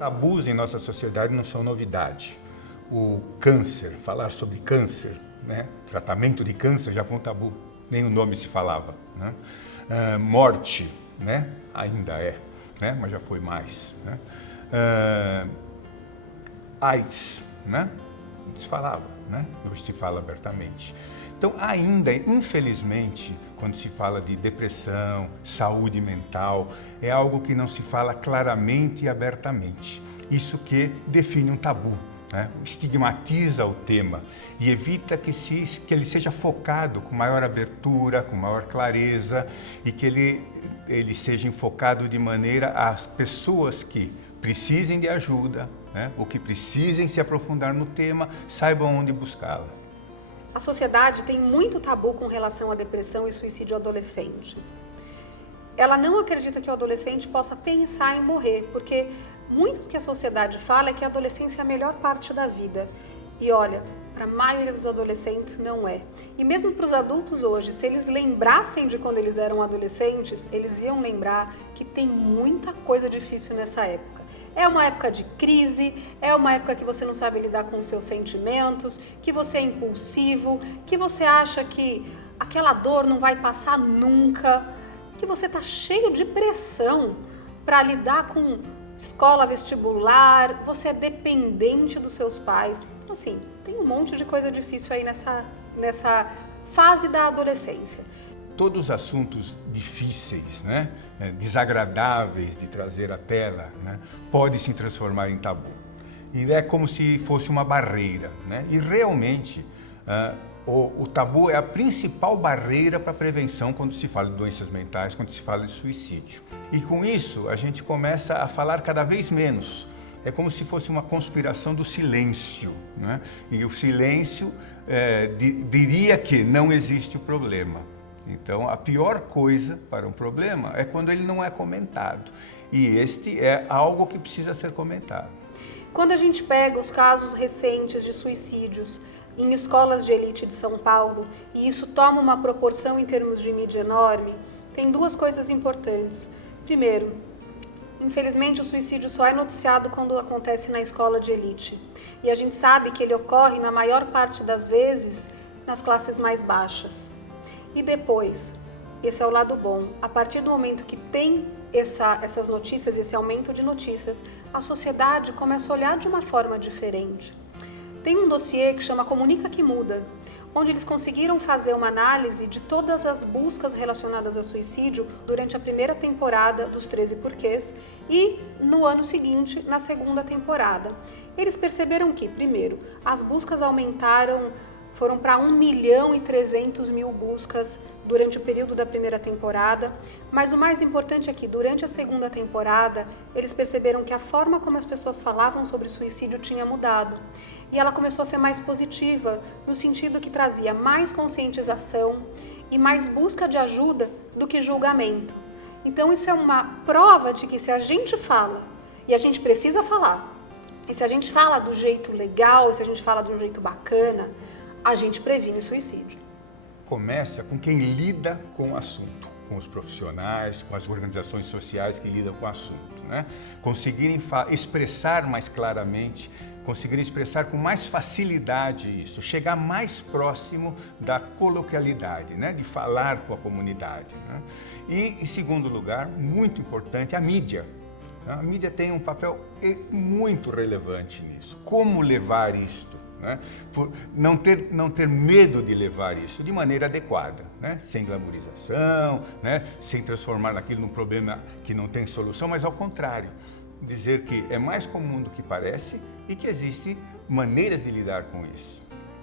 Tabus em nossa sociedade não são novidade. O câncer, falar sobre câncer, né? Tratamento de câncer já foi um tabu, nem o nome se falava, né? Morte, né? Ainda é, né? Mas já foi mais, né? AIDS, né? Não se falava, né? Hoje se fala abertamente. Então, ainda, infelizmente, quando se fala de depressão, saúde mental, é algo que não se fala claramente e abertamente. Isso que define um tabu, né? Estigmatiza o tema e evita que ele seja focado com maior abertura, com maior clareza e que ele seja enfocado de maneira às pessoas que precisem de ajuda, né? Ou que precisem se aprofundar no tema, saibam onde buscá-la. A sociedade tem muito tabu com relação à depressão e suicídio adolescente. Ela não acredita que o adolescente possa pensar em morrer, porque muito do que a sociedade fala é que a adolescência é a melhor parte da vida. E olha, para a maioria dos adolescentes não é. E mesmo para os adultos hoje, se eles lembrassem de quando eles eram adolescentes, eles iam lembrar que tem muita coisa difícil nessa época. É uma época de crise, é uma época que você não sabe lidar com os seus sentimentos, que você é impulsivo, que você acha que aquela dor não vai passar nunca, que você está cheio de pressão para lidar com escola vestibular, você é dependente dos seus pais. Então, assim, tem um monte de coisa difícil aí nessa fase da adolescência. Todos os assuntos difíceis, né, desagradáveis de trazer à tela, né, podem se transformar em tabu. E é como se fosse uma barreira, né? E realmente o tabu é a principal barreira para a prevenção quando se fala de doenças mentais, quando se fala de suicídio. E com isso a gente começa a falar cada vez menos. É como se fosse uma conspiração do silêncio, né? E o silêncio diria que não existe o problema. Então, a pior coisa para um problema é quando ele não é comentado. E este é algo que precisa ser comentado. Quando a gente pega os casos recentes de suicídios em escolas de elite de São Paulo, e isso toma uma proporção em termos de mídia enorme, tem duas coisas importantes. Primeiro, infelizmente o suicídio só é noticiado quando acontece na escola de elite. E a gente sabe que ele ocorre, na maior parte das vezes, nas classes mais baixas. E depois, esse é o lado bom, a partir do momento que tem essas notícias, esse aumento de notícias, a sociedade começa a olhar de uma forma diferente. Tem um dossiê que chama Comunica que Muda, onde eles conseguiram fazer uma análise de todas as buscas relacionadas a suicídio durante a primeira temporada dos 13 Porquês e no ano seguinte, na segunda temporada. Eles perceberam que, primeiro, as buscas aumentaram, foram para 1.300.000 buscas durante o período da primeira temporada, mas o mais importante é que durante a segunda temporada eles perceberam que a forma como as pessoas falavam sobre suicídio tinha mudado e ela começou a ser mais positiva, no sentido que trazia mais conscientização e mais busca de ajuda do que julgamento. Então isso é uma prova de que se a gente fala, e a gente precisa falar, e se a gente fala do jeito legal, se a gente fala de um jeito bacana, a gente previne suicídio. Começa com quem lida com o assunto, com os profissionais, com as organizações sociais que lidam com o assunto, né? Conseguirem expressar mais claramente, conseguirem expressar com mais facilidade isso, chegar mais próximo da coloquialidade, né? De falar com a comunidade, né? E, em segundo lugar, muito importante, a mídia. A mídia tem um papel muito relevante nisso. Como levar isto? Né? Por não ter medo de levar isso de maneira adequada, né? Sem glamorização, né? Sem transformar naquilo num problema que não tem solução, mas ao contrário, dizer que é mais comum do que parece e que existem maneiras de lidar com isso.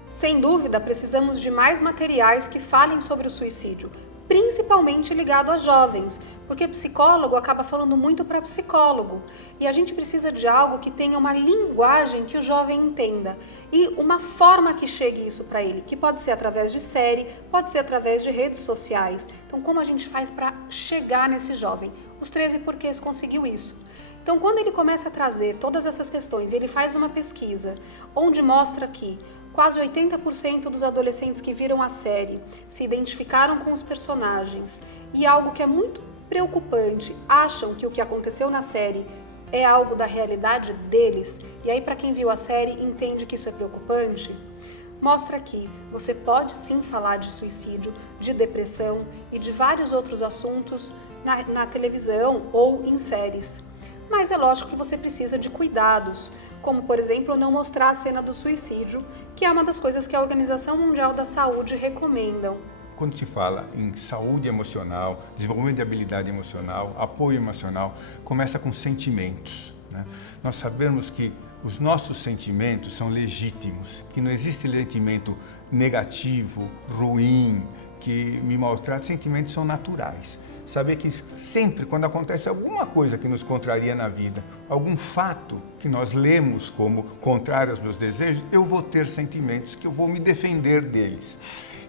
Sem dúvida, precisamos de mais materiais que falem sobre o suicídio, principalmente ligado a jovens, porque psicólogo acaba falando muito para psicólogo e a gente precisa de algo que tenha uma linguagem que o jovem entenda e uma forma que chegue isso para ele, que pode ser através de série, pode ser através de redes sociais. Então, como a gente faz para chegar nesse jovem? Os 13 Porquês conseguiu isso. Então, quando ele começa a trazer todas essas questões, ele faz uma pesquisa onde mostra que quase 80% dos adolescentes que viram a série se identificaram com os personagens e algo que é muito preocupante, acham que o que aconteceu na série é algo da realidade deles? E aí, para quem viu a série, entende que isso é preocupante? Mostra que você pode sim falar de suicídio, de depressão e de vários outros assuntos na televisão ou em séries. Mas é lógico que você precisa de cuidados, como, por exemplo, não mostrar a cena do suicídio, que é uma das coisas que a Organização Mundial da Saúde recomendam. Quando se fala em saúde emocional, desenvolvimento de habilidade emocional, apoio emocional, começa com sentimentos, né? Nós sabemos que os nossos sentimentos são legítimos, que não existe sentimento negativo, ruim, que me maltrata. Sentimentos são naturais. Saber que sempre quando acontece alguma coisa que nos contraria na vida, algum fato que nós lemos como contrário aos meus desejos, eu vou ter sentimentos que eu vou me defender deles.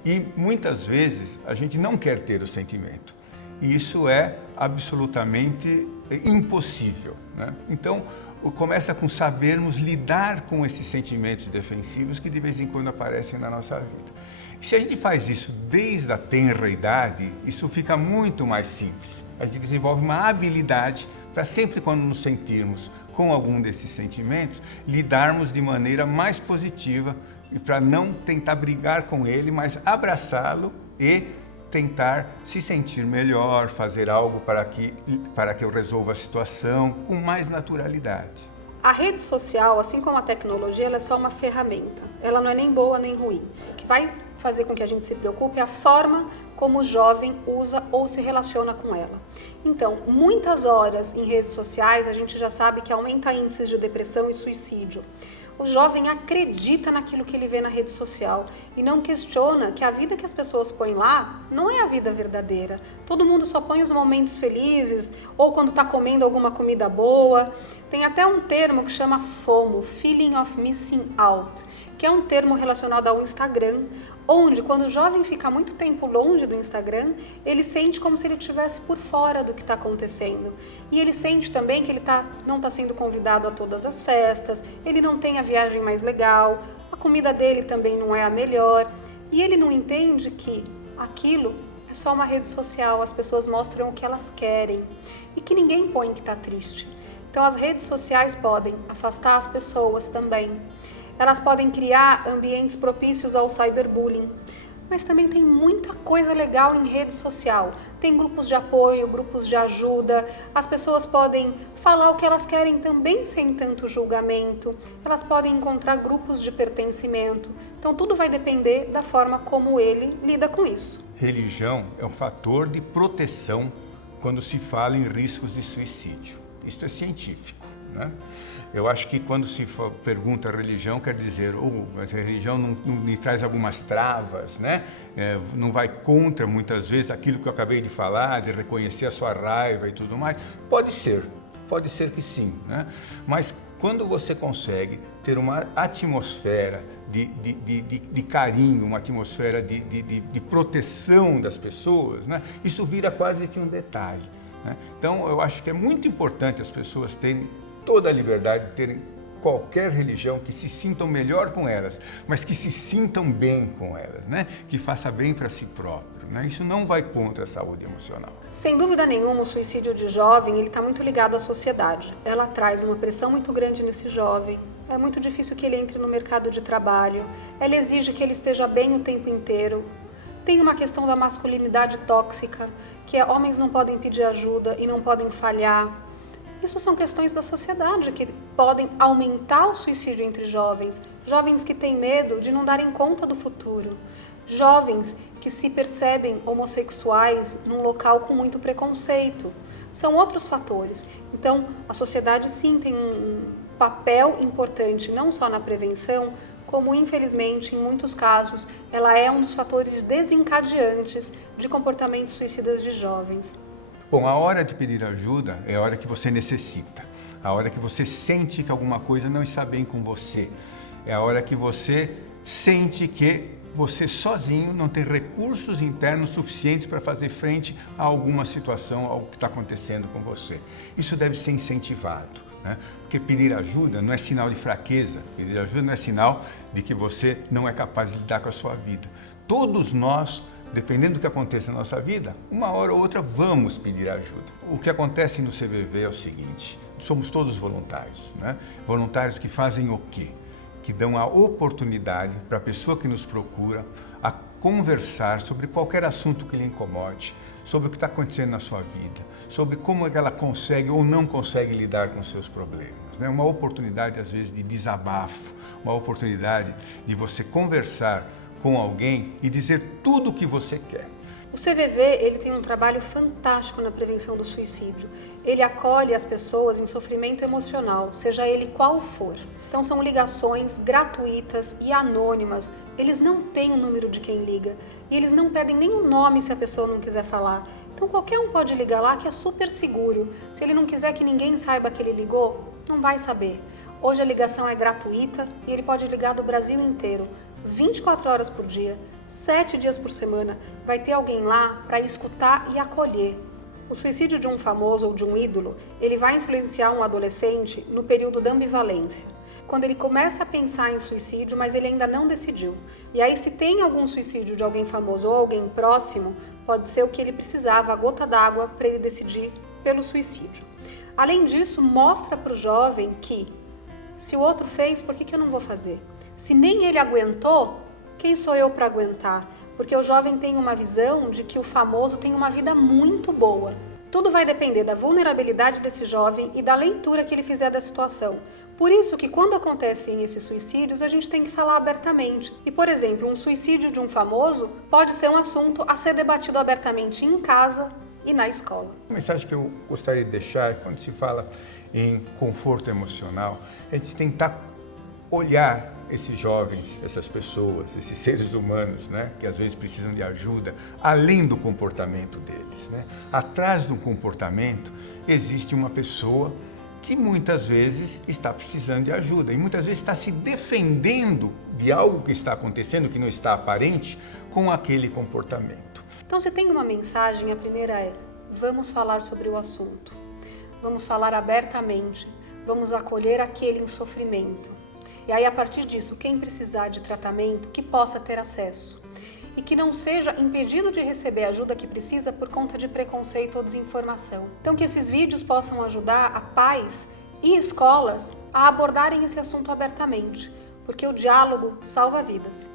E muitas vezes a gente não quer ter o sentimento. E isso é absolutamente impossível, né? Então, começa com sabermos lidar com esses sentimentos defensivos que de vez em quando aparecem na nossa vida. E se a gente faz isso desde a tenra idade, isso fica muito mais simples. A gente desenvolve uma habilidade para sempre quando nos sentirmos com algum desses sentimentos, lidarmos de maneira mais positiva e para não tentar brigar com ele, mas abraçá-lo e tentar se sentir melhor, fazer algo para que eu resolva a situação com mais naturalidade. A rede social, assim como a tecnologia, ela é só uma ferramenta. Ela não é nem boa nem ruim. O que vai fazer com que a gente se preocupe é a forma como o jovem usa ou se relaciona com ela. Então, muitas horas em redes sociais, a gente já sabe que aumenta índices de depressão e suicídio. O jovem acredita naquilo que ele vê na rede social e não questiona que a vida que as pessoas põem lá não é a vida verdadeira. Todo mundo só põe os momentos felizes ou quando está comendo alguma comida boa. Tem até um termo que chama FOMO, Feeling of Missing Out, que é um termo relacionado ao Instagram, onde quando o jovem fica muito tempo longe do Instagram, ele sente como se ele estivesse por fora do que está acontecendo. E ele sente também que ele não está sendo convidado a todas as festas, ele não tem a viagem mais legal, a comida dele também não é a melhor. E ele não entende que aquilo é só uma rede social, as pessoas mostram o que elas querem e que ninguém põe que está triste. Então as redes sociais podem afastar as pessoas também. Elas podem criar ambientes propícios ao cyberbullying, mas também tem muita coisa legal em rede social. Tem grupos de apoio, grupos de ajuda, as pessoas podem falar o que elas querem também sem tanto julgamento, elas podem encontrar grupos de pertencimento. Então tudo vai depender da forma como ele lida com isso. Religião é um fator de proteção quando se fala em riscos de suicídio. Isso é científico, né? Eu acho que quando se pergunta a religião, quer dizer, mas a religião não me traz algumas travas, né? Não vai contra, muitas vezes, aquilo que eu acabei de falar, de reconhecer a sua raiva e tudo mais. Pode ser que sim, né? Mas quando você consegue ter uma atmosfera de carinho, uma atmosfera de proteção das pessoas, né? Isso vira quase que um detalhe, né? Então, eu acho que é muito importante as pessoas terem toda a liberdade de terem qualquer religião, que se sintam melhor com elas, mas que se sintam bem com elas, né? Que faça bem para si próprio, né? Isso não vai contra a saúde emocional. Sem dúvida nenhuma, o suicídio de jovem está muito ligado à sociedade. Ela traz uma pressão muito grande nesse jovem. É muito difícil que ele entre no mercado de trabalho. Ela exige que ele esteja bem o tempo inteiro. Tem uma questão da masculinidade tóxica, que é homens não podem pedir ajuda e não podem falhar. Isso são questões da sociedade que podem aumentar o suicídio entre jovens. Jovens que têm medo de não darem conta do futuro. Jovens que se percebem homossexuais num local com muito preconceito. São outros fatores. Então, a sociedade sim tem um papel importante, não só na prevenção, como infelizmente, em muitos casos, ela é um dos fatores desencadeantes de comportamentos suicidas de jovens. Bom, a hora de pedir ajuda é a hora que você necessita, a hora que você sente que alguma coisa não está bem com você, é a hora que você sente que você sozinho não tem recursos internos suficientes para fazer frente a alguma situação, ao que está acontecendo com você. Isso deve ser incentivado, né? Porque pedir ajuda não é sinal de fraqueza, pedir ajuda não é sinal de que você não é capaz de lidar com a sua vida. Todos nós dependendo do que aconteça na nossa vida, uma hora ou outra vamos pedir ajuda. O que acontece no CVV é o seguinte, somos todos voluntários, né? Voluntários que fazem o quê? Que dão a oportunidade para a pessoa que nos procura a conversar sobre qualquer assunto que lhe incomode, sobre o que está acontecendo na sua vida, sobre como é que ela consegue ou não consegue lidar com os seus problemas. Né? Uma oportunidade, às vezes, de desabafo, uma oportunidade de você conversar com alguém e dizer tudo o que você quer. O CVV ele tem um trabalho fantástico na prevenção do suicídio. Ele acolhe as pessoas em sofrimento emocional, seja ele qual for. Então são ligações gratuitas e anônimas. Eles não têm o número de quem liga e eles não pedem nem o nome se a pessoa não quiser falar. Então qualquer um pode ligar lá que é super seguro. Se ele não quiser que ninguém saiba que ele ligou, não vai saber. Hoje a ligação é gratuita e ele pode ligar do Brasil inteiro, 24 horas por dia, 7 dias por semana, vai ter alguém lá para escutar e acolher. O suicídio de um famoso ou de um ídolo, ele vai influenciar um adolescente no período da ambivalência, quando ele começa a pensar em suicídio, mas ele ainda não decidiu. E aí, se tem algum suicídio de alguém famoso ou alguém próximo, pode ser o que ele precisava, a gota d'água, para ele decidir pelo suicídio. Além disso, mostra para o jovem que, se o outro fez, por que eu não vou fazer? Se nem ele aguentou, quem sou eu para aguentar? Porque o jovem tem uma visão de que o famoso tem uma vida muito boa. Tudo vai depender da vulnerabilidade desse jovem e da leitura que ele fizer da situação. Por isso que quando acontecem esses suicídios, a gente tem que falar abertamente. E, por exemplo, um suicídio de um famoso pode ser um assunto a ser debatido abertamente em casa e na escola. A mensagem que eu gostaria de deixar, quando se fala em conforto emocional, é de tentar olhar esses jovens, essas pessoas, esses seres humanos, né, que às vezes precisam de ajuda, além do comportamento deles, né? Atrás do comportamento existe uma pessoa que muitas vezes está precisando de ajuda e muitas vezes está se defendendo de algo que está acontecendo, que não está aparente, com aquele comportamento. Então, se tem uma mensagem, a primeira é: vamos falar sobre o assunto, vamos falar abertamente, vamos acolher aquele em sofrimento. E aí, a partir disso, quem precisar de tratamento, que possa ter acesso. E que não seja impedido de receber a ajuda que precisa por conta de preconceito ou desinformação. Então, que esses vídeos possam ajudar a pais e escolas a abordarem esse assunto abertamente, porque o diálogo salva vidas.